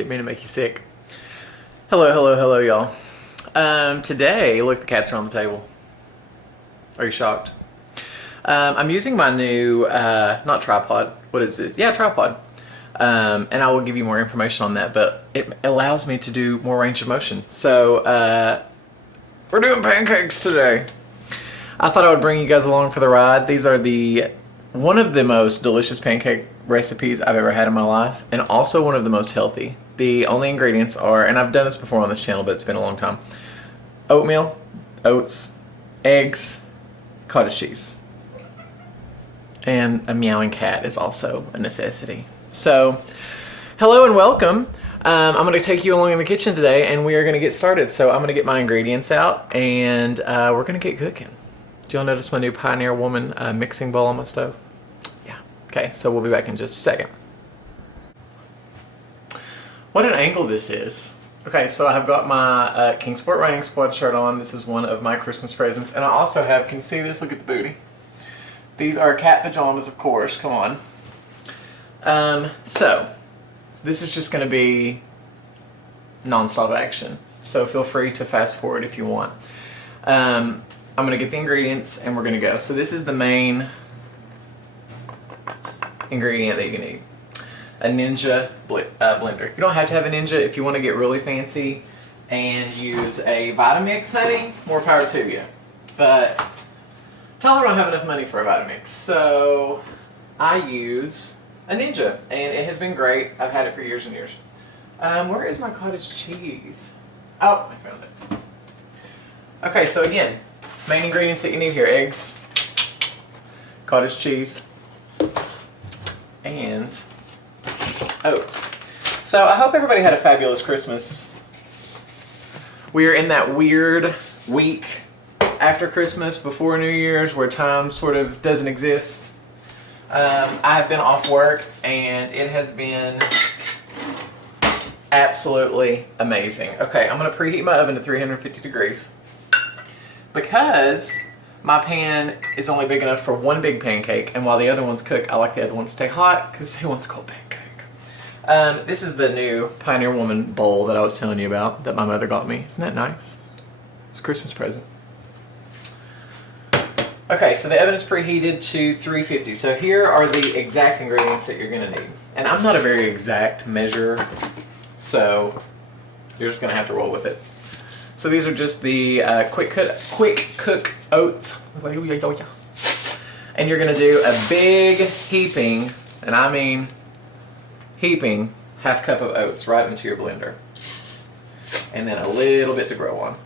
Didn't mean to make you sick. Hello, hello, hello, y'all. Today, look, the cats are on the table. Are you shocked? I'm using my new, not tripod. What is this? Yeah, tripod. And I will give you more information on that, but it allows me to do more range of motion. So, we're doing pancakes today. I thought I would bring you guys along for the ride. These are one of the most delicious pancake recipes I've ever had in my life, and also one of the most healthy. The only ingredients are, and I've done this before on this channel, but it's been a long time: oatmeal, oats, eggs, cottage cheese. And a meowing cat is also a necessity. So, hello and welcome. I'm going to take you along in the kitchen today, and we are going to get started. So I'm going to get my ingredients out, and we're going to get cooking. Do y'all notice my new Pioneer Woman mixing bowl on my stove? Yeah. Okay, so we'll be back in just a second. What an angle this is. Okay, so I've got my Kingsport Running Squad shirt on. This is one of my Christmas presents. And I also have, can you see this? Look at the booty. These are cat pajamas, of course. Come on. So, this is just going to be non-stop action. So feel free to fast forward if you want. I'm going to get the ingredients and we're going to go. So this is the main ingredient that you need. A Ninja blender. You don't have to have a Ninja if you want to get really fancy and use a Vitamix, honey. More power to you. But Tyler don't have enough money for a Vitamix, so I use a Ninja, and it has been great. I've had it for years and years. Where is my cottage cheese? Oh, I found it. Okay, so again, main ingredients that you need here: eggs, cottage cheese, and oats. So I hope everybody had a fabulous Christmas. We are in that weird week after Christmas, before New Year's, where time sort of doesn't exist. I've been off work, and it has been absolutely amazing. Okay, I'm going to preheat my oven to 350 degrees. Because my pan is only big enough for one big pancake, and while the other ones cook, I like the other ones to stay hot because they one's called pancake. This is the new Pioneer Woman bowl that I was telling you about that my mother got me. Isn't that nice? It's a Christmas present. Okay, so the oven is preheated to 350. So here are the exact ingredients that you're going to need. And I'm not a very exact measure, so you're just going to have to roll with it. So these are just the quick cook oats. And you're going to do a big heaping, and I mean heaping, half cup of oats right into your blender. And then a little bit to grow on.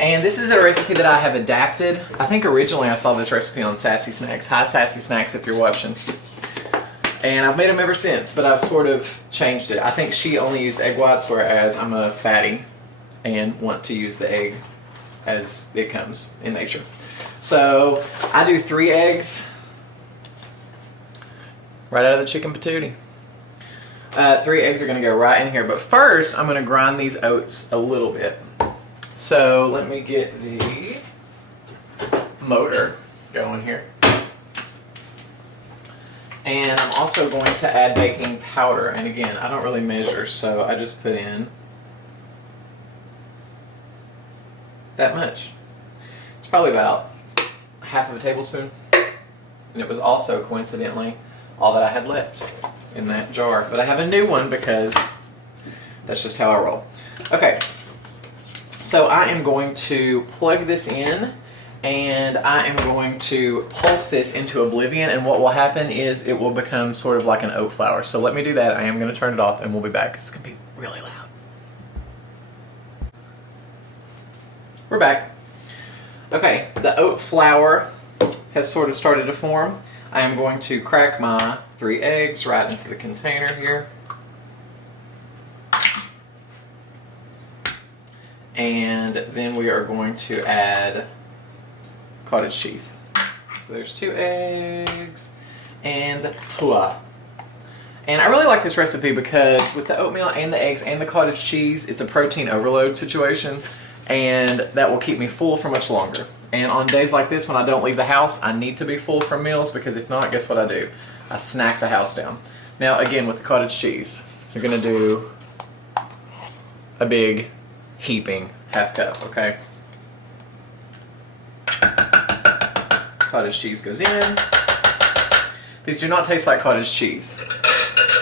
And this is a recipe that I have adapted. I think originally I saw this recipe on Sassy Snacks. Hi Sassy Snacks if you're watching. And I've made them ever since, but I've sort of changed it. I think she only used egg whites, whereas I'm a fatty and want to use the egg as it comes in nature. So I do 3 eggs right out of the chicken patootie. 3 eggs are going to go right in here, but first I'm going to grind these oats a little bit. So let me get the motor going here. And I'm also going to add baking powder. And again, I don't really measure, so I just put in that much. It's probably about half of a tablespoon. And it was also, coincidentally, all that I had left in that jar. But I have a new one because that's just how I roll. Okay. So I am going to plug this in, and I am going to pulse this into oblivion, and what will happen is it will become sort of like an oat flour. So let me do that. I am going to turn it off, and we'll be back. It's going to be really loud. We're back. Okay, the oat flour has sort of started to form. I am going to crack my 3 eggs right into the container here. And then we are going to add cottage cheese. So there's 2 eggs and 2. And I really like this recipe because with the oatmeal and the eggs and the cottage cheese, it's a protein overload situation, and that will keep me full for much longer. And on days like this when I don't leave the house, I need to be full from meals, because if not, guess what I do? I snack the house down. Now again, with the cottage cheese, you're gonna do a big heaping half cup, okay? Cottage cheese goes in. These do not taste like cottage cheese.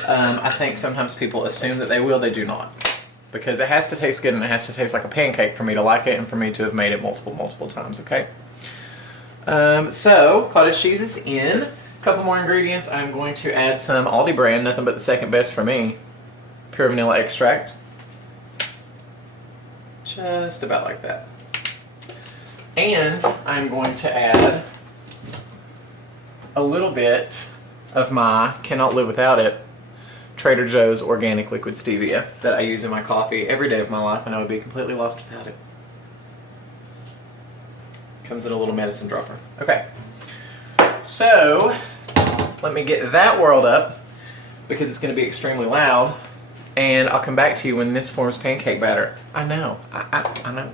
I think sometimes people assume that they will, they do not. Because it has to taste good and it has to taste like a pancake for me to like it and for me to have made it multiple times, okay? So, cottage cheese is in. A couple more ingredients. I'm going to add some Aldi brand, nothing but the second best for me, pure vanilla extract. Just about like that. And I'm going to add a little bit of my, cannot live without it, Trader Joe's organic liquid stevia that I use in my coffee every day of my life, and I would be completely lost without it. Comes in a little medicine dropper. Okay, so let me get that whirled up because it's going to be extremely loud, and I'll come back to you when this forms pancake batter. I know, I know.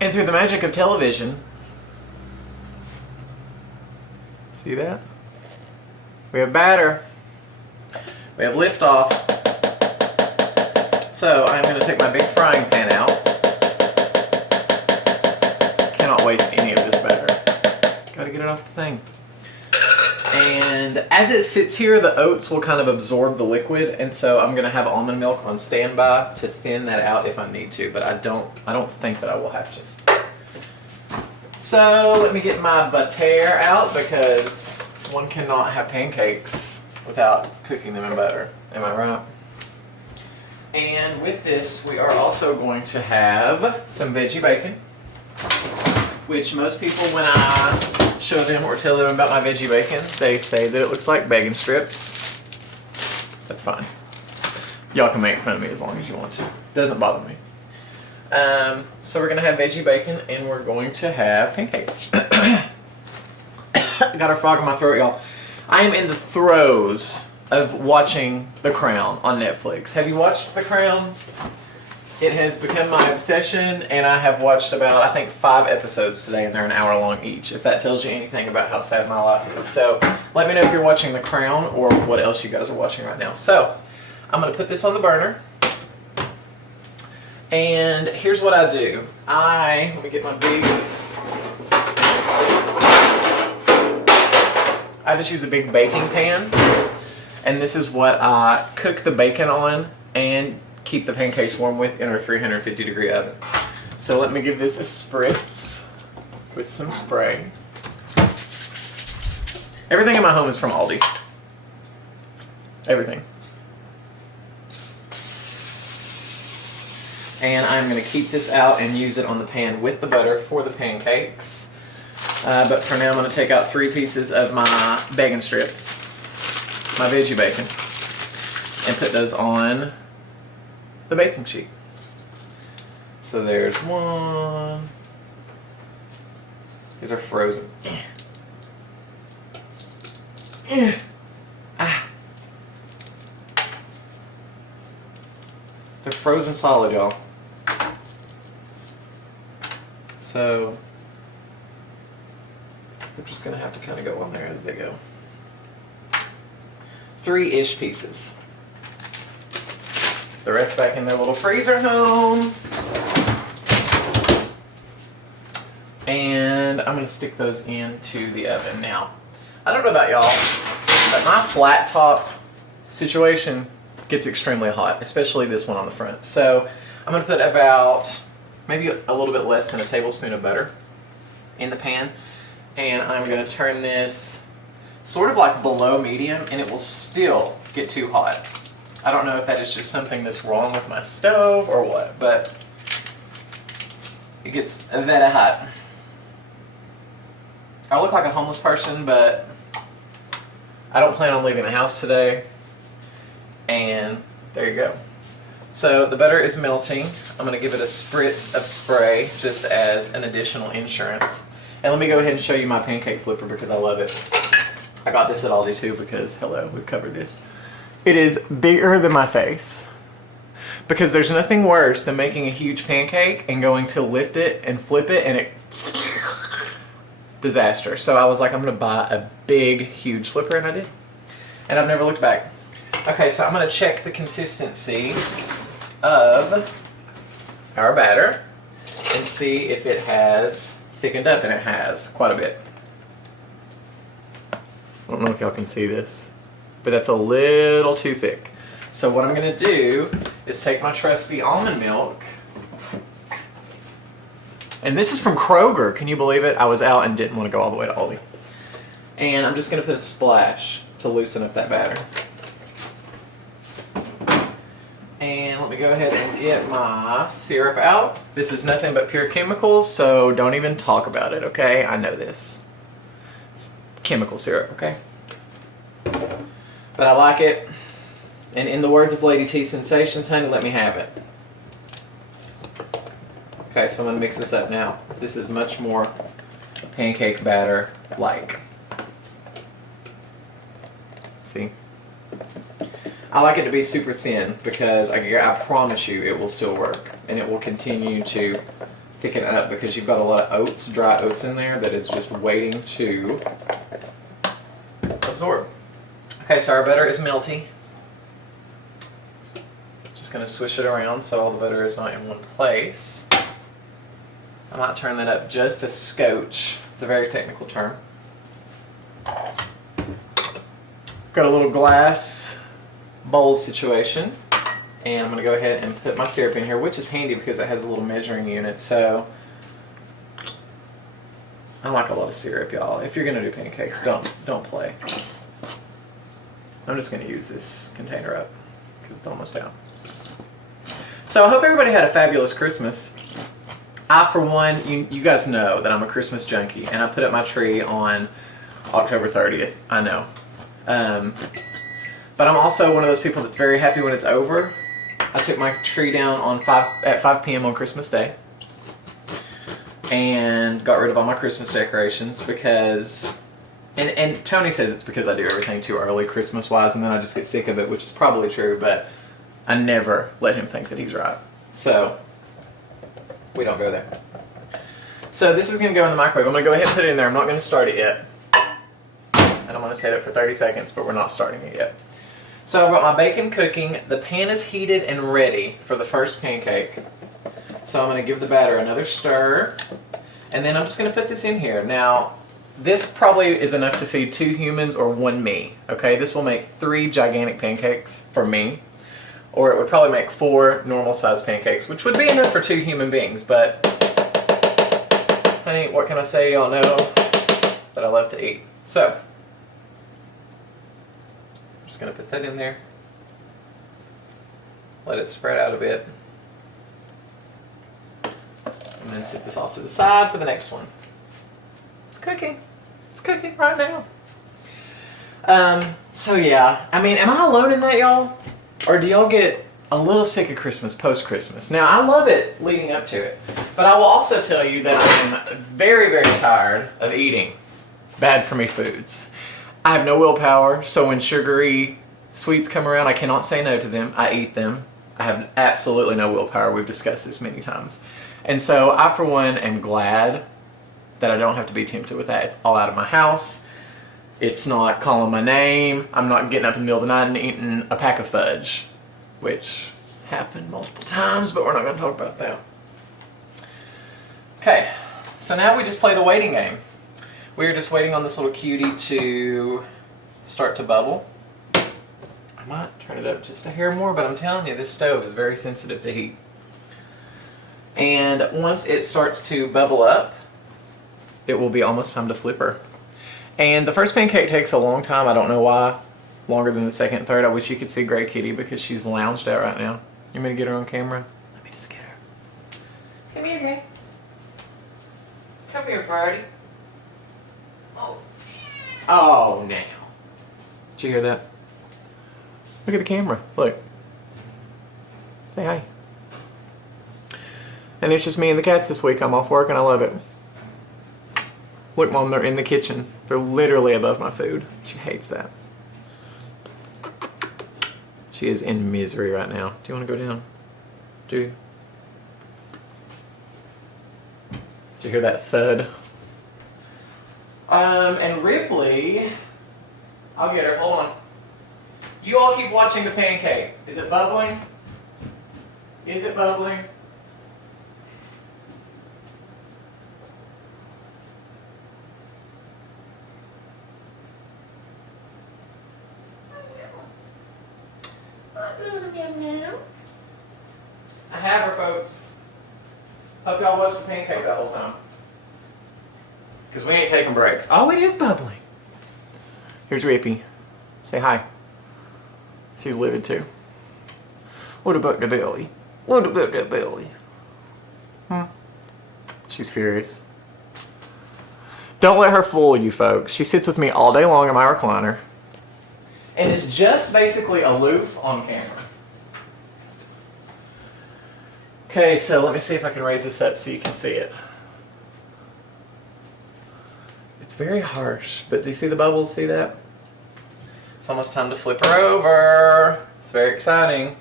And through the magic of television, see that? We have batter. We have liftoff. So I'm going to take my big frying pan out. Cannot waste any of this batter. Gotta get it off the thing. And as it sits here, the oats will kind of absorb the liquid, and so I'm going to have almond milk on standby to thin that out if I need to, but I don't think that I will have to. So let me get my butter out because one cannot have pancakes without cooking them in butter. Am I right? And with this, we are also going to have some veggie bacon, which most people, when I show them or tell them about my veggie bacon, they say that it looks like bacon strips. That's fine. Y'all can make fun of me as long as you want to. Doesn't bother me. So we're going to have veggie bacon and we're going to have pancakes. Got a frog in my throat, y'all. I am in the throes of watching The Crown on Netflix. Have you watched The Crown? It has become my obsession, and I have watched about, I think, 5 episodes today, and they're an hour long each, if that tells you anything about how sad my life is. So let me know if you're watching The Crown or what else you guys are watching right now. So I'm going to put this on the burner. And here's what I do. Let me get my big, I just use a big baking pan, and this is what I cook the bacon on and keep the pancakes warm with in our 350 degree oven. So let me give this a spritz with some spray. Everything in my home is from Aldi. Everything. And I'm going to keep this out and use it on the pan with the butter for the pancakes. But for now I'm going to take out 3 pieces of my bacon strips, my veggie bacon, and put those on the baking sheet. So there's 1. These are frozen. They're frozen solid, y'all. So we're just gonna have to kind of go on there as they go. 3-ish pieces. The rest back in their little freezer home. And I'm gonna stick those into the oven. Now, I don't know about y'all, but my flat top situation gets extremely hot, especially this one on the front. So I'm gonna put about maybe a little bit less than a tablespoon of butter in the pan. And I'm gonna turn this sort of like below medium, and it will still get too hot. I don't know if that is just something that's wrong with my stove or what, but it gets very hot. I look like a homeless person, but I don't plan on leaving the house today. And there you go. So the butter is melting. I'm going to give it a spritz of spray just as an additional insurance. And let me go ahead and show you my pancake flipper because I love it. I got this at Aldi too because, hello, we've covered this. It is bigger than my face. Because there's nothing worse than making a huge pancake and going to lift it and flip it and it... disaster. So I was like, I'm going to buy a big, huge flipper, and I did. And I've never looked back. Okay, so I'm going to check the consistency of our batter and see if it has thickened up, and it has quite a bit. I don't know if y'all can see this, but that's a little too thick. So what I'm going to do is take my trusty almond milk, and this is from Kroger. Can you believe it? I was out and didn't want to go all the way to Aldi. And I'm just going to put a splash to loosen up that batter. And let me go ahead and get my syrup out. This is nothing but pure chemicals, so don't even talk about it, okay? I know this. It's chemical syrup, okay? But I like it. And in the words of Lady T Sensations, honey, let me have it. Okay, so I'm going to mix this up now. This is much more pancake batter-like. See? I like it to be super thin because I promise you it will still work, and it will continue to thicken up because you've got a lot of oats, dry oats in there that is just waiting to absorb. Okay, so our butter is melty. Just going to swish it around so all the butter is not in one place. I might turn that up just a scotch. It's a very technical term. Got a little glass bowl situation, and I'm going to go ahead and put my syrup in here, which is handy because it has a little measuring unit. So I like a lot of syrup, y'all. If you're going to do pancakes, don't play. I'm just going to use this container up because it's almost out. So I hope everybody had a fabulous Christmas. I, for one, you guys know that I'm a Christmas junkie, and I put up my tree on October 30th. I know. But I'm also one of those people that's very happy when it's over. I took my tree down at 5 p.m. on Christmas Day and got rid of all my Christmas decorations because, and Tony says it's because I do everything too early Christmas-wise, and then I just get sick of it, which is probably true, but I never let him think that he's right. So we don't go there. So this is going to go in the microwave. I'm going to go ahead and put it in there. I'm not going to start it yet. And I'm going to set it for 30 seconds, but we're not starting it yet. So I've got my bacon cooking. The pan is heated and ready for the first pancake. So I'm going to give the batter another stir. And then I'm just going to put this in here. Now, this probably is enough to feed 2 humans or 1 me. Okay, this will make 3 gigantic pancakes for me. Or it would probably make 4 normal-sized pancakes, which would be enough for 2 human beings. But, honey, what can I say? Y'all know that I love to eat. So I'm just going to put that in there. Let it spread out a bit. And then set this off to the side for the next one. It's cooking. It's cooking right now. So yeah, I mean, am I alone in that, y'all? Or do y'all get a little sick of Christmas post-Christmas? Now, I love it leading up to it. But I will also tell you that I am very, very tired of eating bad-for-me foods. I have no willpower, so when sugary sweets come around, I cannot say no to them. I eat them. I have absolutely no willpower. We've discussed this many times. And so I, for one, am glad that I don't have to be tempted with that. It's all out of my house. It's not calling my name. I'm not getting up in the middle of the night and eating a pack of fudge, which happened multiple times, but we're not going to talk about that. Okay, so now we just play the waiting game. We're just waiting on this little cutie to start to bubble. I might turn it up just a hair more, but I'm telling you, this stove is very sensitive to heat. And once it starts to bubble up, it will be almost time to flip her. And the first pancake takes a long time. I don't know why. Longer than the second and third. I wish you could see Gray Kitty because she's lounged out right now. You want me to get her on camera? Let me just get her. Come here, Gray. Come here, Friday. Oh, now. Did you hear that? Look at the camera. Look. Say hi. And it's just me and the cats this week. I'm off work and I love it. Look, Mom, they're in the kitchen. They're literally above my food. She hates that. She is in misery right now. Do you want to go down? Do you? Did you hear that thud? And Ripley, I'll get her. Hold on. You all keep watching the pancake. Is it bubbling? Is it bubbling? I have her, folks. Hope y'all watched the pancake that whole time. Because we ain't taking breaks. Oh, it is bubbling. Here's Ripley. Say hi. She's livid too. What about the belly? What about that belly? She's furious. Don't let her fool you, folks. She sits with me all day long in my recliner. And is just basically aloof on camera. Okay, so let me see if I can raise this up so you can see it. It's very harsh, but do you see the bubbles? See that? It's almost time to flip her over. It's very exciting.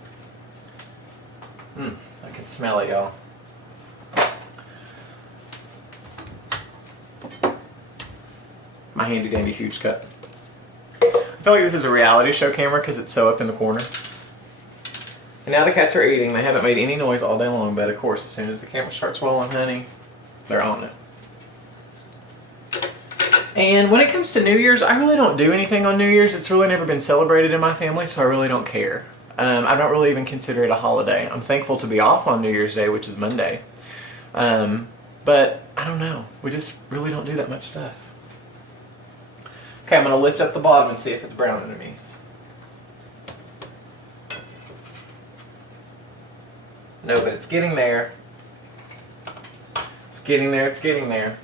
I can smell it, y'all. My handy dandy huge cup. I feel like this is a reality show camera because it's so up in the corner. And now the cats are eating. They haven't made any noise all day long, but of course, as soon as the camera starts rolling, honey, they're on it. And when it comes to New Year's, I really don't do anything on New Year's. It's really never been celebrated in my family, so I really don't care. I don't really even consider it a holiday. I'm thankful to be off on New Year's Day, which is Monday. But I don't know. We just really don't do that much stuff. Okay, I'm going to lift up the bottom and see if it's brown underneath. No, but it's getting there. It's getting there, it's getting there.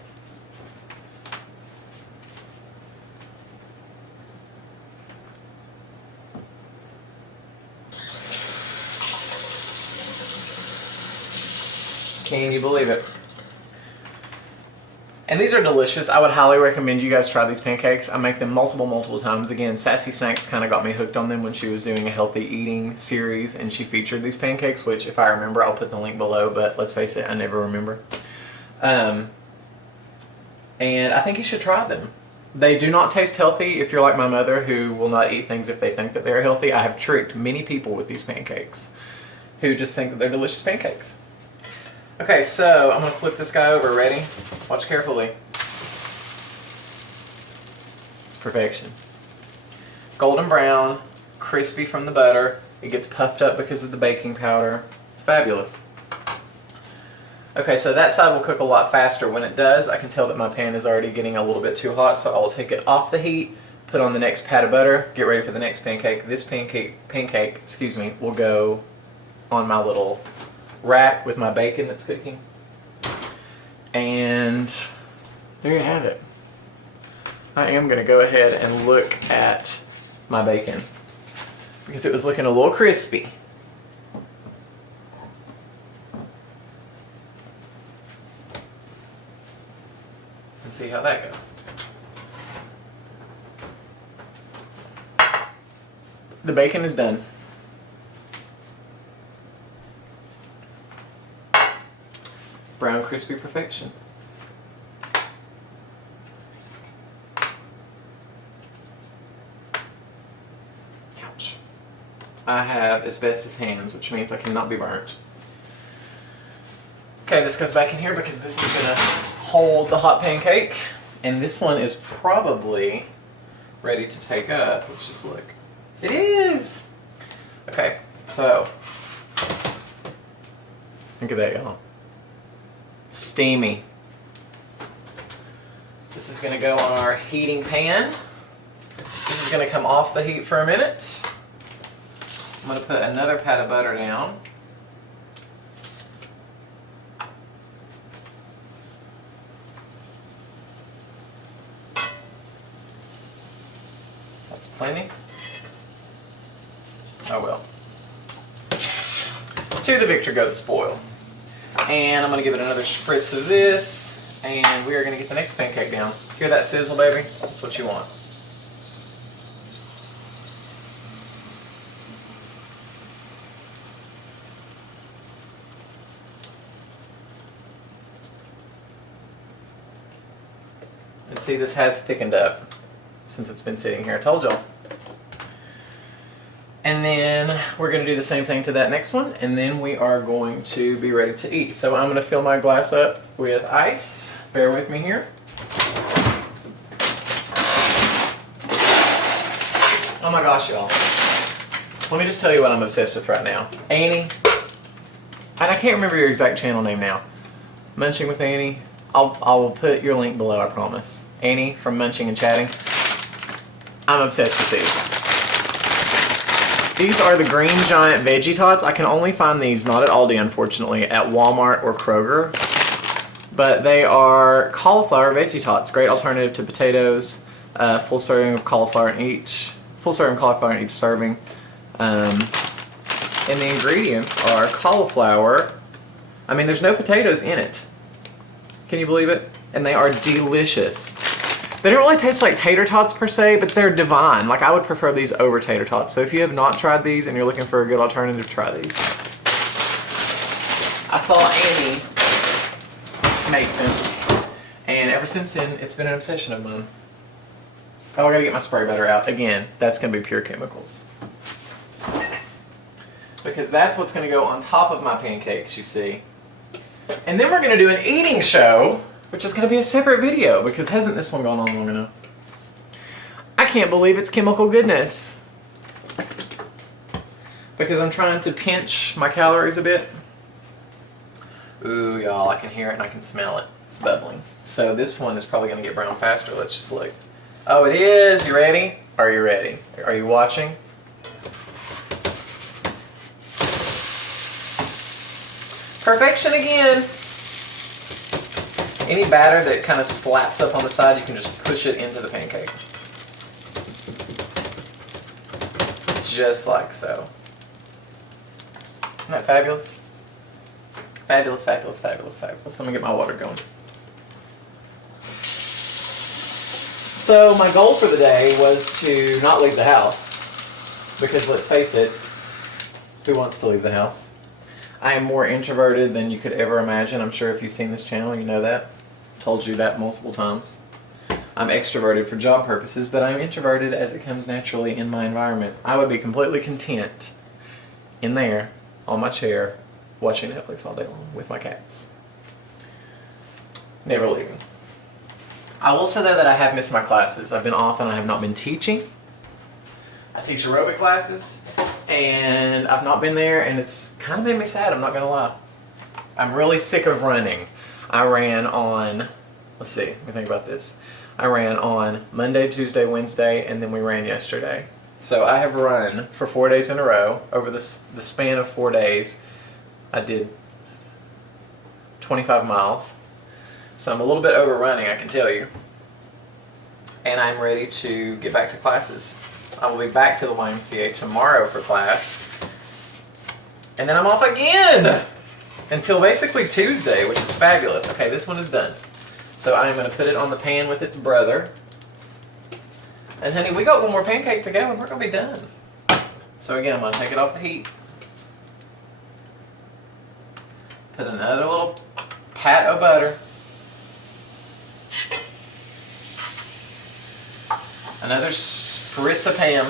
Can you believe it? And these are delicious. I would highly recommend you guys try these pancakes. I make them multiple times. Again, Sassy Snacks kind of got me hooked on them when she was doing a healthy eating series and she featured these pancakes, which if I remember, I'll put the link below, but let's face it, I never remember. And I think you should try them. They do not taste healthy if you're like my mother who will not eat things if they think that they're healthy. I have tricked many people with these pancakes who just think that they're delicious pancakes. Okay, so I'm going to flip this guy over. Ready? Watch carefully. It's perfection. Golden brown, crispy from the butter. It gets puffed up because of the baking powder. It's fabulous. Okay, so that side will cook a lot faster. When it does, I can tell that my pan is already getting a little bit too hot, so I'll take it off the heat, put on the next pat of butter, get ready for the next pancake. This pancake, will go on my little rack with my bacon that's cooking. And there you have it. I am going to go ahead and look at my bacon because it was looking a little crispy. And see how that goes. The bacon is done. Brown crispy perfection. Ouch. I have asbestos hands, which means I cannot be burnt. Okay, this goes back in here because this is going to hold the hot pancake. And this one is probably ready to take up. Let's just look. It is! Okay, so look at that, y'all. Steamy. This is going to go on our heating pan. This is going to come off the heat for a minute. I'm going to put another pat of butter down. That's plenty. Oh well. To the victor go the spoil. And I'm going to give it another spritz of this, and we are going to get the next pancake down. Hear that sizzle, baby? That's what you want. And see, this has thickened up since it's been sitting here. I told y'all. And then we're going to do the same thing to that next one, and then we are going to be ready to eat. So I'm going to fill my glass up with ice. Bear with me here. Oh my gosh, y'all. Let me just tell you what I'm obsessed with right now. Annie, and I can't remember your exact channel name now. Munching with Annie. I will put your link below, I promise. Annie from Munching and Chatting. I'm obsessed with these. These are the Green Giant Veggie Tots. I can only find these, not at Aldi unfortunately, at Walmart or Kroger. But they are cauliflower Veggie Tots. Great alternative to potatoes. Full serving of cauliflower in each. Full serving cauliflower in each serving. And the ingredients are cauliflower. I mean, there's no potatoes in it. Can you believe it? And they are delicious. They don't really taste like tater tots per se, but they're divine. Like, I would prefer these over tater tots. So if you have not tried these and you're looking for a good alternative, try these. I saw Annie make them, and ever since then, it's been an obsession of mine. Oh, I gotta get my spray butter out. Again, that's gonna be pure chemicals. Because that's what's gonna go on top of my pancakes, you see. And then we're gonna do an eating show, which is going to be a separate video, because hasn't this one gone on long enough? I can't believe it's chemical goodness. Because I'm trying to pinch my calories a bit. Ooh, y'all, I can hear it and I can smell it. It's bubbling. So this one is probably going to get brown faster. Let's just look. Oh, it is. You ready? Are you ready? Are you watching? Perfection again. Any batter that kind of slaps up on the side, you can just push it into the pancake. Just like so. Isn't that fabulous? Fabulous, fabulous, fabulous, fabulous. Let me get my water going. So my goal for the day was to not leave the house. Because let's face it, who wants to leave the house? I am more introverted than you could ever imagine. I'm sure if you've seen this channel, you know that. Told you that multiple times. I'm extroverted for job purposes, but I'm introverted as it comes naturally in my environment. I would be completely content in there, on my chair, watching Netflix all day long with my cats. Never leaving. I will say though that I have missed my classes. I've been off and I have not been teaching. I teach aerobic classes, and I've not been there, and it's kind of made me sad, I'm not going to lie. I'm really sick of running. I ran on, let's see, let me think about this. I ran on Monday, Tuesday, Wednesday, and then we ran yesterday. So I have run for 4 days in a row. Over the span of 4 days, I did 25 miles. So I'm a little bit overrunning, I can tell you. And I'm ready to get back to classes. I will be back to the YMCA tomorrow for class. And then I'm off again! Until basically Tuesday, which is fabulous. Okay, this one is done. So I'm going to put it on the pan with its brother. And honey, we got one more pancake to go and we're going to be done. So again, I'm going to take it off the heat. Put another little pat of butter. Another spritz of ham.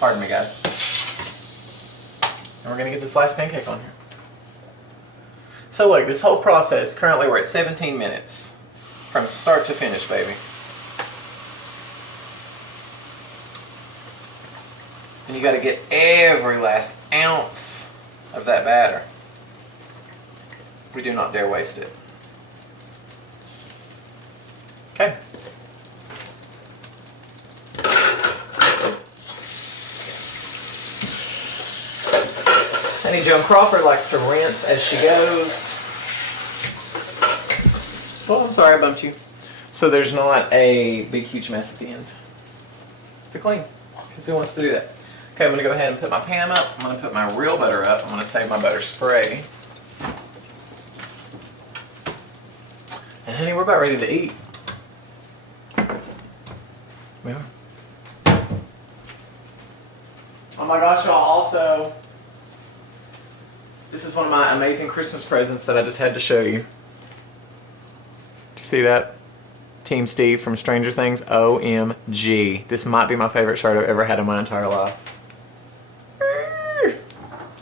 Pardon me, guys. And we're going to get this last pancake on here. So look, this whole process, currently we're at 17 minutes. From start to finish, baby. And you got to get every last ounce of that batter. We do not dare waste it. Okay. Honey Joan Crawford likes to rinse as she goes. Oh, I'm sorry I bumped you. So there's not a big huge mess at the end. To clean. Because who wants to do that? Okay, I'm going to go ahead and put my pan up. I'm going to put my real butter up. I'm going to save my butter spray. And honey, we're about ready to eat. We are. Oh my gosh, y'all, also, this is one of my amazing Christmas presents that I just had to show you. Did you see that? Team Steve from Stranger Things. OMG. This might be my favorite shirt I've ever had in my entire life.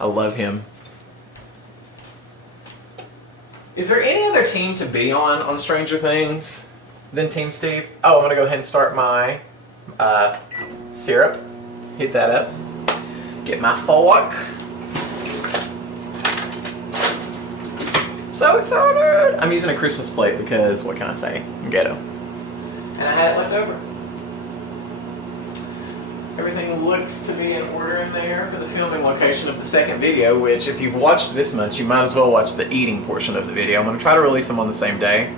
I love him. Is there any other team to be on Stranger Things than Team Steve? Oh, I'm going to go ahead and start my syrup. Heat that up. Get my fork. So excited! I'm using a Christmas plate because, what can I say? I'm ghetto. And I had it left over. Everything looks to be in order in there for the filming location of the second video, which if you've watched this much, you might as well watch the eating portion of the video. I'm going to try to release them on the same day.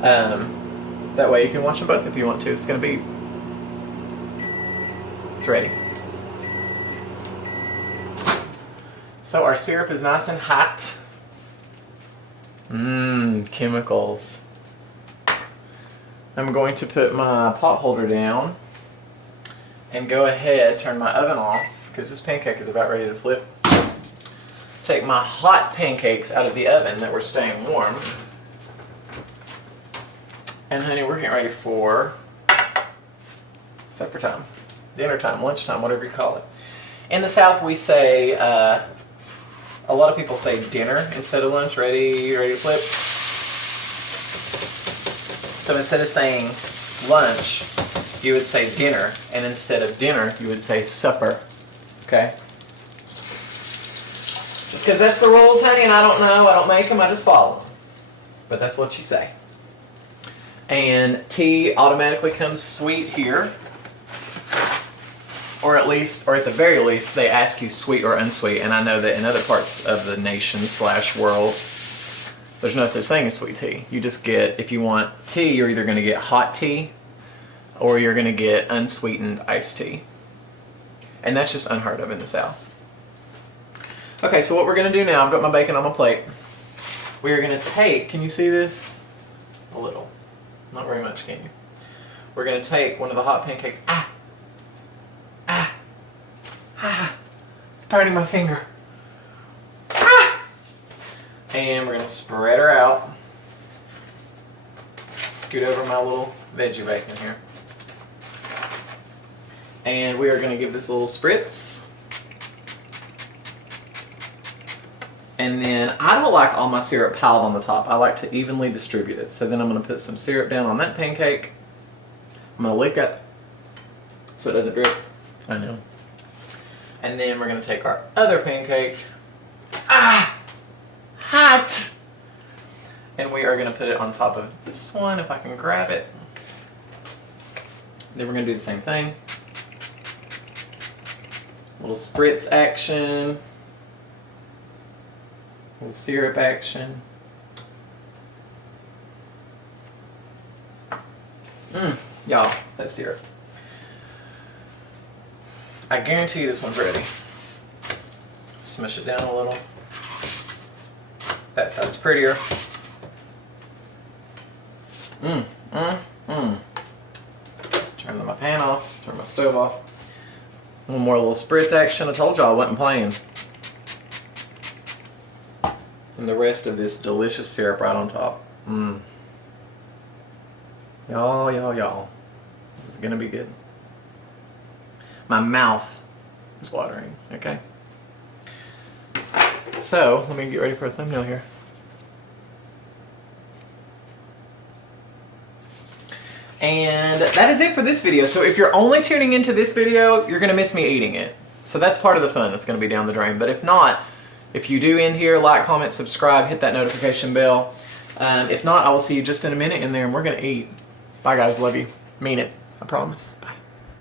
That way you can watch them both if you want to. It's ready. So our syrup is nice and hot. Chemicals. I'm going to put my pot holder down and go ahead, turn my oven off, because this pancake is about ready to flip. Take my hot pancakes out of the oven that were staying warm. And honey, we're getting ready for supper time, dinner time, lunchtime, whatever you call it. In the South, we say, a lot of people say dinner instead of lunch. Ready to flip? So instead of saying lunch, you would say dinner, and instead of dinner, you would say supper. Okay? Just because that's the rules, honey, and I don't know, I don't make them, I just follow them. But that's what you say. And tea automatically comes sweet here. Or at the very least, they ask you sweet or unsweet, and I know that in other parts of the nation / world, there's no such thing as sweet tea. You just get, if you want tea, you're either going to get hot tea, or you're going to get unsweetened iced tea. And that's just unheard of in the South. Okay, so what we're going to do now, I've got my bacon on my plate. We are going to take, can you see this? A little. Not very much, can you? We're going to take one of the hot pancakes. It's burning my finger. And we're going to spread her out. Scoot over my little veggie bacon here. And we are going to give this a little spritz. And then I don't like all my syrup piled on the top. I like to evenly distribute it. So then I'm going to put some syrup down on that pancake. I'm going to lick it so it doesn't drip. I know. And then we're going to take our other pancake. Hot! And we are going to put it on top of this one, if I can grab it. Then we're going to do the same thing. Little spritz action. Little syrup action. Y'all, that syrup. I guarantee you this one's ready. Smush it down a little. That side's prettier. Turn my pan off, turn my stove off. One more little spritz action. I told y'all I wasn't playing. And the rest of this delicious syrup right on top. Y'all. This is gonna be good. My mouth is watering, okay? So, let me get ready for a thumbnail here. And that is it for this video. So if you're only tuning into this video, you're gonna miss me eating it. So that's part of the fun that's gonna be down the drain. But if not, if you do end here, like, comment, subscribe, hit that notification bell. If not, I will see you just in a minute in there and we're gonna eat. Bye guys, love you. Mean it, I promise. Bye.